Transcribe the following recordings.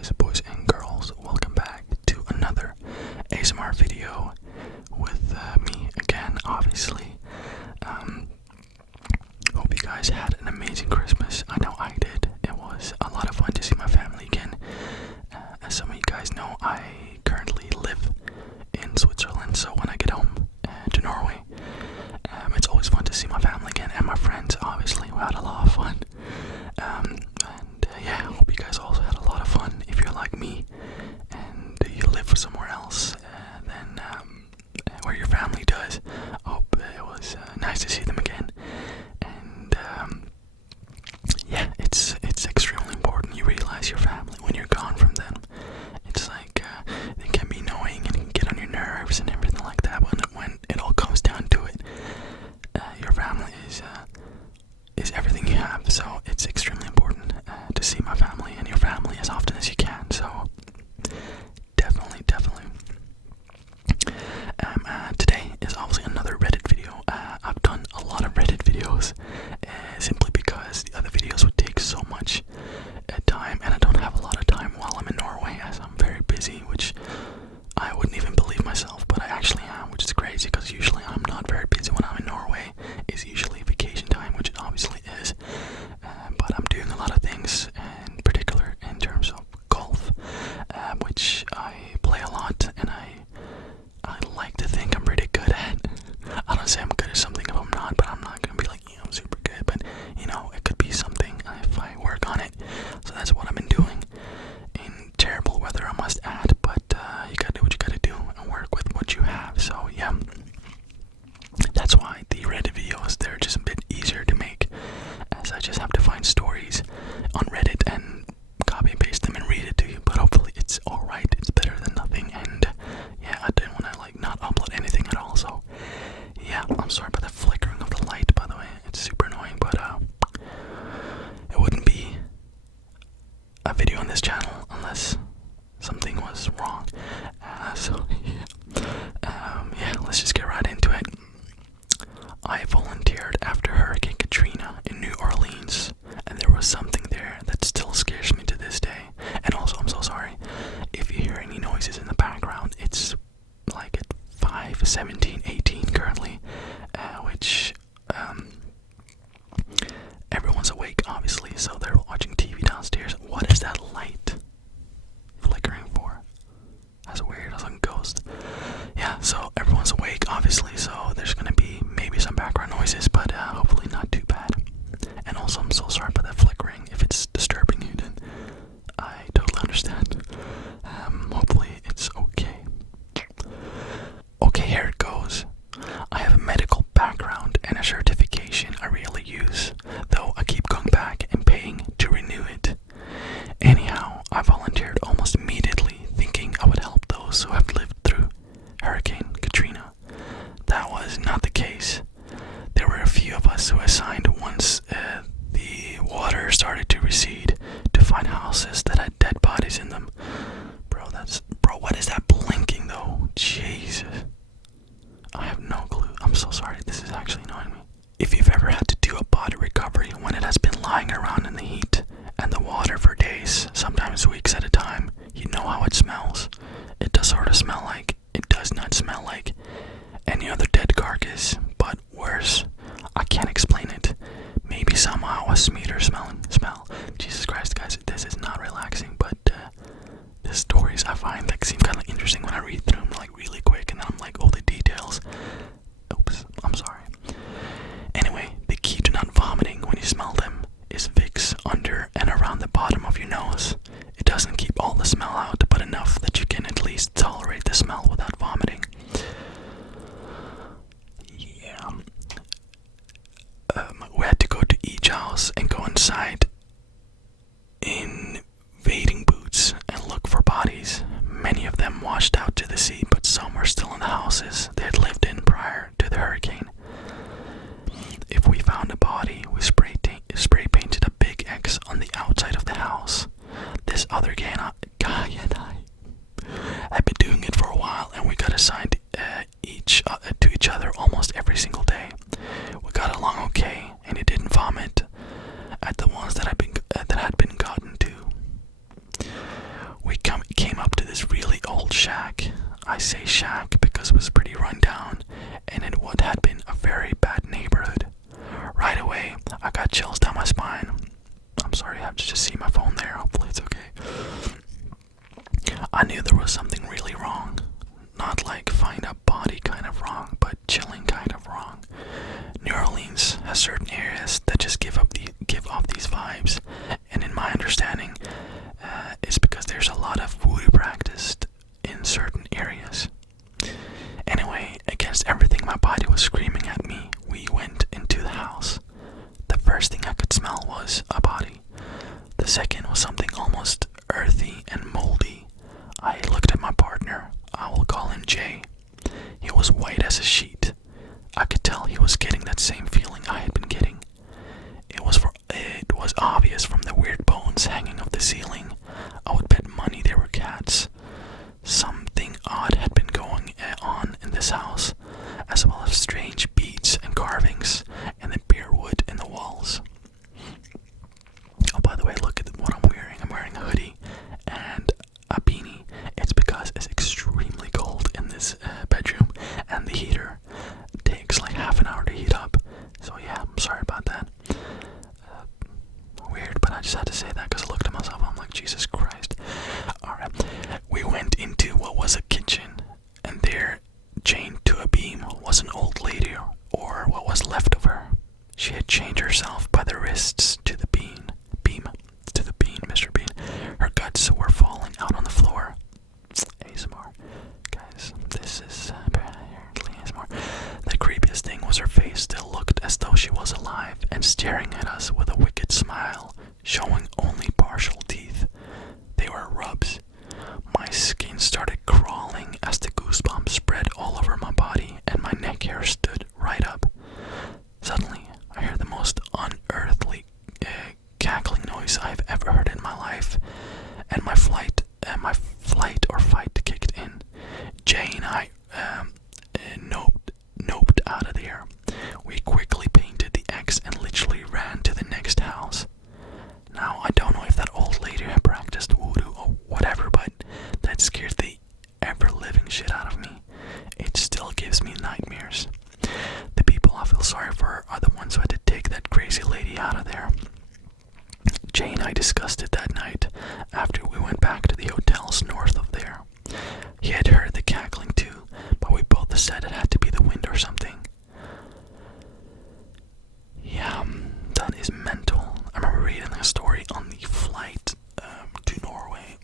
guys, boys and girls, welcome back to another ASMR video with me again, obviously. Hope you guys had an amazing Christmas. I know I did. It was a lot of fun to see my family again. As some of you guys know, I currently live in Switzerland, so when I get home to Norway, it's always fun to see my family again and my friends. Obviously, we had a lot of fun. I hope you guys also had a lot of fun. If you're like me and you live somewhere else than where your family does, I hope it was nice to see them again. And it's extremely important you realize your family when you're gone from them. It's like they can be annoying and can get on your nerves and everything like that, but when it all comes down to it, your family is everything you have. So it's extremely important to see my family and your family as often as you can. So definitely. Today is obviously another Reddit video. I've done a lot of Reddit videos simply because the other videos would take so much time, and I don't have a lot of time while I'm in Norway, as I'm very busy, which I wouldn't even believe myself, but I actually am, which is crazy because usually I'm not very busy when I'm in Norway. It's usually vacation time, which it obviously is, but I'm doing a lot of things, in particular in terms of golf, which I play a lot, and I like to think I'm pretty good at. I don't say I'm good at something if I'm not, but I'm not going to be like, I'm super good, but it could be something if I work on it. So that's what I've been doing in terrible weather, I must add, but you gotta do what you gotta do and work with what you have. So yeah, that's why the Reddit videos, they're just a bit easier to make, as I just have to find stories on Reddit and copy and paste them and read it to you. But hopefully it's alright, it's better than nothing. And yeah, I didn't want to not upload anything at all. So yeah, I'm sorry about the flickering of the light, by the way. It's super annoying, but it wouldn't be a video on this channel unless something was wrong. Let's just get right into it. I volunteered after Hurricane Katrina in New Orleans, and there was something there that still scares me to this day. And also, I'm so sorry if you hear any noises in the background. It's like at 5:17, 18 currently, which everyone's awake, obviously, so they're watching TV downstairs. What is that light flickering for? That's weird. That's like a ghost. Yeah, so everyone's awake, obviously, so there's gonna be maybe some background noises, but hopefully not too bad. And also, I'm so sorry about that flickering. If it's disturbing you, then I totally understand. Hopefully it's okay. Okay, here it goes. I have a medical background and a certification I rarely use, though I keep going back and paying to renew it. Anyhow, I volunteered almost immediately, thinking I would help those who have lived through Hurricane Katrina. That was not the case. There were a few of us who assigned once the water started to recede to find houses that had dead bodies in them. Bro, what is that blinking though? Jesus. I have no clue. I'm so sorry. This is actually annoying me. If you've ever had to do a body recovery when it has been lying around in the heat and the water for days, sometimes weeks at a time, you know how it smells. It does not smell like any other dead carcass, but worse. I can't explain it. Maybe somehow a smear smell. Jesus Christ, guys, this is not relaxing, but the stories I find seem kind of interesting when I read through them really quick, and then I'm like, all the details. Oops, I'm sorry. Anyway, the key to not vomiting when you smell them is Vicks under and around the bottom of your nose. It doesn't keep all the smell out, but enough that you can at least tolerate the smell without vomiting. Yeah. We had to go to each house and go inside in wading boots and look for bodies. Many of them washed out to the sea, but some were still in the houses they had lived in prior to the hurricane. If we found a body, we spray painted a big X on the outside of the house. This other guy and I had been doing it for a while, and I knew there was something really wrong. Not like find a body kind of wrong, but chilling kind of wrong. New Orleans has certain areas that just give off these vibes, and in my understanding, it's because there's a lot of voodoo practiced in certain areas. Anyway, against everything my body was screaming at me, we went into the house. The first thing I could smell was a body. The second was something almost earthy and moldy. I looked at my partner. I will call him Jay. He was white as a sheet. I could tell he was getting that same feeling I had been getting. It was obvious from the weird bones hanging off the ceiling. I would bet money they were cats. Something odd had been going on in this house, as well as strange beads and carvings and the bare wood in the walls. Oh, by the way, look at what I'm wearing. I'm wearing a hoodie and a beanie. It's because it's extremely cold in this bedroom, and the heater takes like half an hour to heat up. So yeah, I'm sorry about that. Weird, but I just had to say that because I looked at myself. I'm like, Jesus Christ. Alright, we went into what was a kitchen, and there, chained to a beam, was an old lady, or what was left of her. She had chained herself by the wrists to the beam, Mr. Bean. Her guts were falling out on the floor. ASMR. Guys, this is apparently ASMR. The creepiest thing was her face still looked as though she was alive and staring at us with a wicked smile, showing only partial teeth. They were rubs. My skin started crawling as the goosebumps spread all over my body and my neck hair stood right up. Suddenly, I heard the most unearthly cackling noise I've ever heard in my life, and my flight or fight kicked in. Jay and I noped out of there. We quickly painted the X and literally ran to the next house. Now, I don't know if that old lady had practiced voodoo or whatever, but that scared the ever-living shit out of me. It still gives me nightmares. The people I feel sorry for are the ones who had to take that crazy lady out of there. Jay and I discussed it that night after we went back to the hotels north of there. He had heard the cackling too, but we both said it had to be the wind or something. Yeah, that is mental. I remember reading a story on the flight to Norway,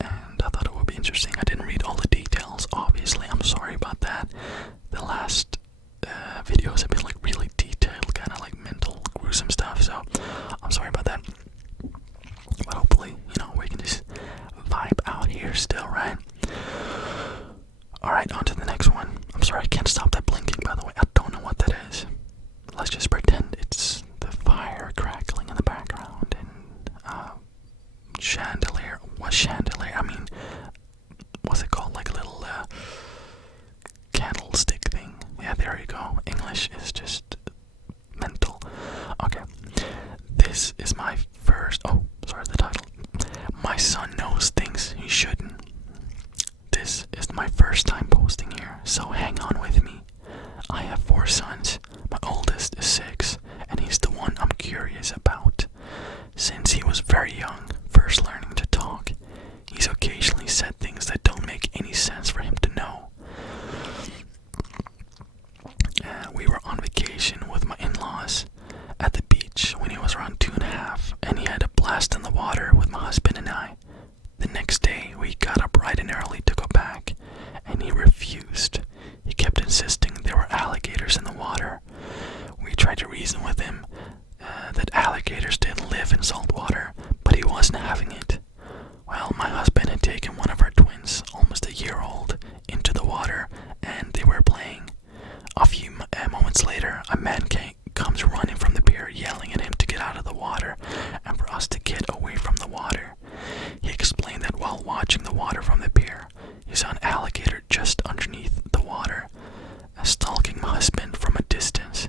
and I thought it would be interesting. I didn't read all the details, obviously. I'm sorry about that. The last videos have been like really detailed, kind of like mental, gruesome stuff, so I'm sorry about that. But hopefully, we can just vibe out here still, right? Alright, on to the next one. I'm sorry, I can't stop that blinking, by the way. I don't know what that is. Let's just pretend it's the fire crackling in the background and chandelier. What chandelier? I mean, what's it called? Like a little candlestick thing. Yeah, there you go. English is just mental. Okay. This is my first. Oh, sorry, the title. My son knows things he shouldn't. This is my first time posting here, so hang on with me. I have 4 sons. My oldest is 6, and he's the one I'm curious about. Since he was very young, first learning to talk, he's occasionally said things that don't make any sense for him to know. We were on vacation with my in-laws at the beach when he was around 2.5, and he had a blast in the water with my husband and I. The next day, we got up bright and early to go back, and he refused. He kept insisting there were alligators in the water. We tried to reason with him that alligators didn't live in salt water, but he wasn't having it. Well, my husband had taken one of our twins, almost a year old, into the water, and they were playing. A few moments later, a man comes running from the pier, yelling at him to get out of the water and for us to get away from the water. He explained that while watching the water from the pier, he saw an alligator just underneath the water, stalking my husband from a distance.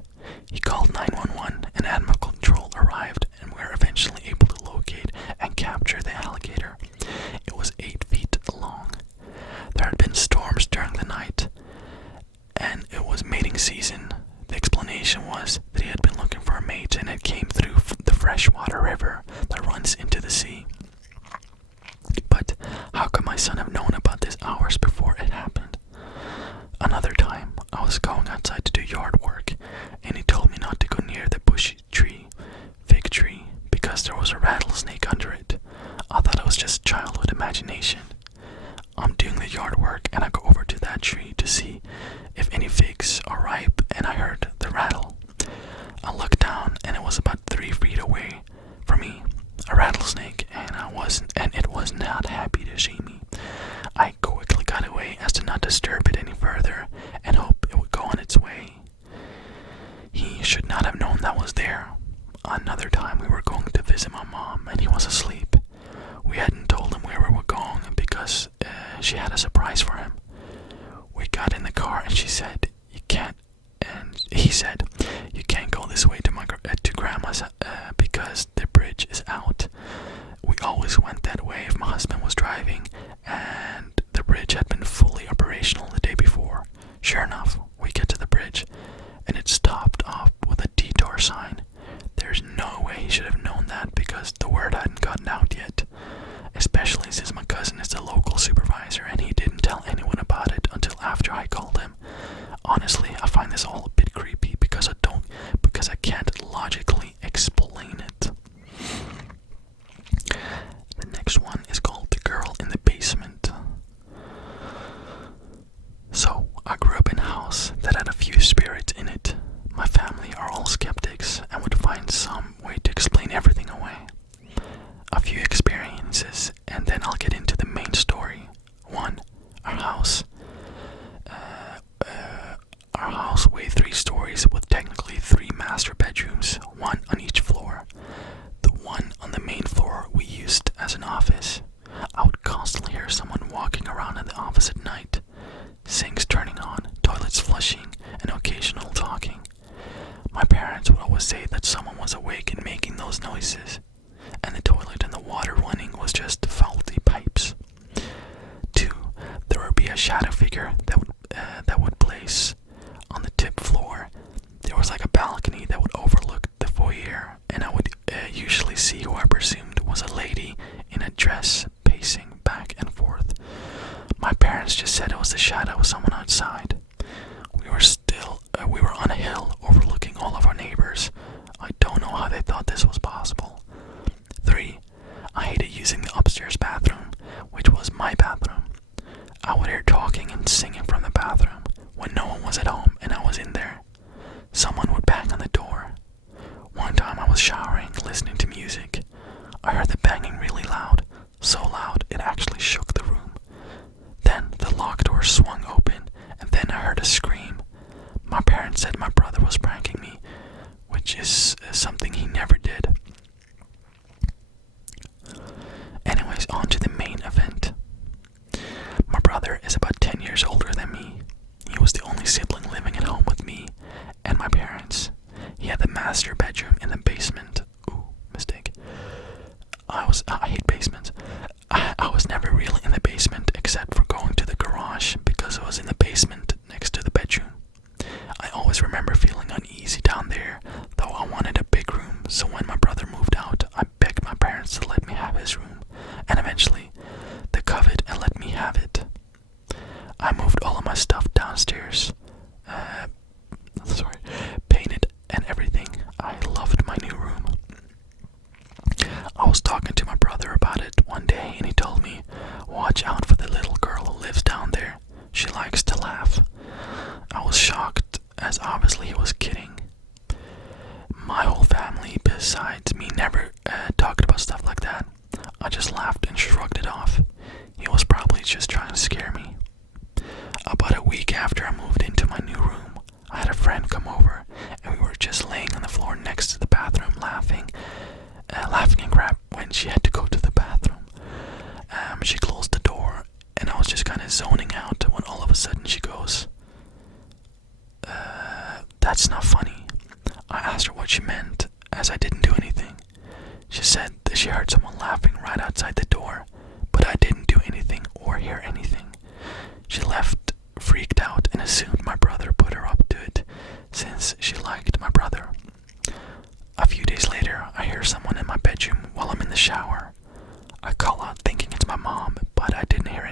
He called 911 and animal control arrived, and we were eventually able to locate and capture the alligator. It was 8 feet long. There had been storms during the night, and it was mating season. The explanation was that he had been looking for a mate and it came through the freshwater river that runs into the sea. But how come my my son have known about this hours before it happened. Another time, I was going outside to do yard work, and he told me not to go near the bushy tree, fig tree, because there was a rattlesnake under it. I thought it was just childhood imagination. I'm doing the yard work, and I go over to that tree to see if any figs are ripe, and I heard the rattle. I looked down, and it was about 3 feet away from me, a rattlesnake, and it was not happy to see me. I quickly got away as to not disturb it any further and hope it would go on its way. He should not have known that was there. Another time we were going to visit my mom and he was asleep. We hadn't told him where we were going because she had a surprise for him. We got in the car and he said, you can't go this way to grandma's because the bridge is out. We always went that way if my husband was driving, and the bridge had been fully operational the day before. Sure enough, we get to the bridge, and it's topped off with a detour sign. There's no way he should have known that because the word hadn't gotten out yet, especially since my cousin is the local supervisor and he didn't tell anyone about it until after I called him. Honestly, I find this all a bit creepy because I can't logically explain it. The next one is called The Girl in the Basement. So, I grew up in a house that had a few spirits in it. My family are all skeptics and would find some way to explain everything away. A few experiences, and then I'll get into the main story. 1. Our house weighed 3 stories with technically 3 master bedrooms, 1 on each floor. The one on the main floor we used as an office. I would constantly hear someone walking around in the office at night, sinks turning on, toilets flushing, and occasional talking. My parents would always say that someone was awake and making those noises, and the toilet and the water running was just faulty pipes. 2. There would be a shadow figure that would place on the tip floor. There was like a balcony that would overlook the foyer, and I would usually see who I presumed was a lady in a dress pacing back and forth. My parents just said it was the shadow of someone outside. We were on a hill overlooking all of our neighbors. I don't know how they thought this was possible. 3. I hated using the upstairs bathroom, which was my bathroom. I would hear talking and singing from the bathroom when no one was at home and I was in there. Someone would bang on the door. One time I was showering, listening to music. I heard the banging really loud, so loud it actually shook the room. Then the locked door swung open, and then I heard a scream. My parents said my brother was pranking me, which is something he never did. Anyways, on to the main event. My brother is about 10 years older than me. He was the only sibling living at home with me and my parents. He had the master bedroom in the basement. Ooh, mistake. I hate basements. I was never really in the basement except for going to the garage because it was in the basement next to the bedroom. I always remember feeling uneasy down there, though I wanted a big room, so when my brother moved out, I begged my parents to let me have his room, and eventually, they coveted and let me have it. I moved all of my stuff downstairs, painted and everything. I loved my new room. I was talking to my brother about it one day, and he told me, watch out for the little girl who lives down there. She likes to laugh. I was shocked, as obviously he was kidding. My whole family, besides me, never talked about stuff like that. I just laughed and shrugged it off. He was probably just trying to scare me. About a week after I moved into my new room, I had a friend come over, and we were just laying on the floor next to the bathroom laughing and crap when she had to go to the bathroom. She closed the door, and I was just kind of zoning out when all of a sudden she goes, that's not funny. I asked her what she meant, as I didn't do anything. She said that she heard someone laughing right outside the door, but I didn't do anything or hear anything. She left, freaked out, and assumed my brother put her up to it, since she liked my brother. A few days later, I hear someone in my bedroom while I'm in the shower. I call out thinking it's my mom, but I didn't hear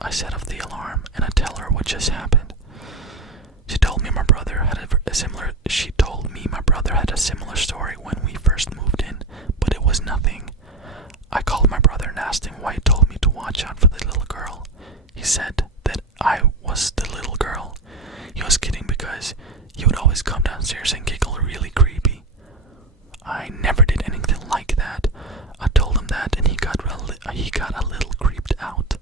I set off the alarm and I tell her what just happened. She told me my brother had a similar story when we first moved in, but it was nothing. I called my brother and asked him why he told me to watch out for the little girl. He said that I was the little girl. He was kidding because he would always come downstairs and giggle really creepy. I never did anything like that. I told him that and he got a little creeped out.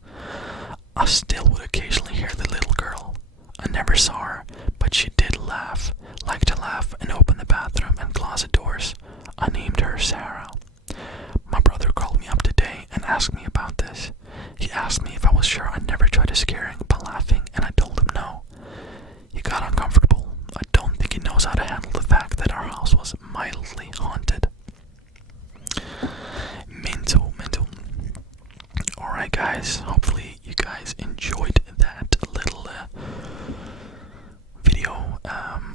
I still would occasionally hear the little girl. I never saw her, but she did like to laugh and open the bathroom and closet doors. I named her Sarah. My brother called me up today and asked me about this. He asked me if I was sure I never tried to scare him by laughing, and I told him no. He got uncomfortable. I don't think he knows how to handle the fact that our house was mildly haunted. Mental. Alright guys, hopefully you guys enjoyed that little video.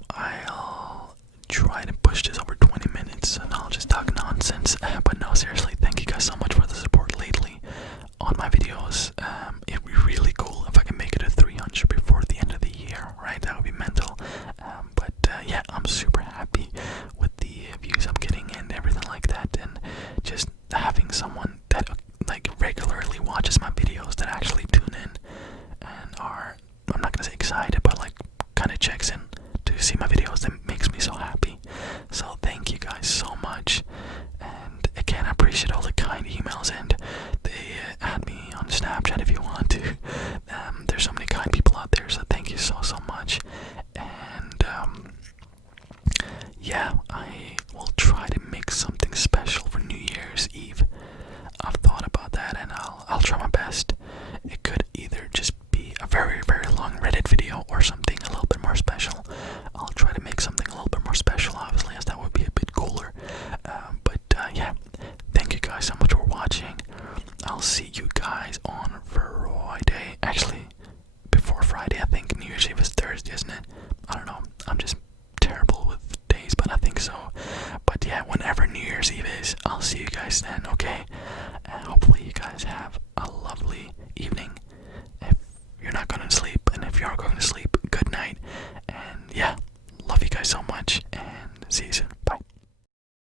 I'll try to push this over 20 minutes and I'll just talk nonsense. But no, seriously, thank you guys so much for the support lately on my videos. It'd be really cool if I can make it to 300 before the end of the year, right? That would be mental. But yeah, I'm super happy with the views I'm getting and everything like that, and just having someone that like regularly watches my videos, that actually tune in and are, I'm not gonna say excited, but like kind of checks in to see my videos. That makes me so happy. So thank you guys so much. And again, I appreciate all the kind emails, and they add me on Snapchat if you want to. There's so many kind people out there, so thank you so much. And yeah, I will try to make something special for New Year's Eve. I've thought about that, and I'll try my best. It could either just be a very long Reddit video or something a little bit more special. I'll try to make something a little bit more special, obviously, as that would be a bit cooler. But yeah, thank you guys so much for watching. I'll see you guys on Friday. Actually, before Friday, I think New Year's Eve is Thursday, isn't it? I don't know. I'm just terrible with days, but I think so. But yeah, whenever New Year's Eve is, I'll see you guys then, okay? And hopefully you guys have a lovely evening.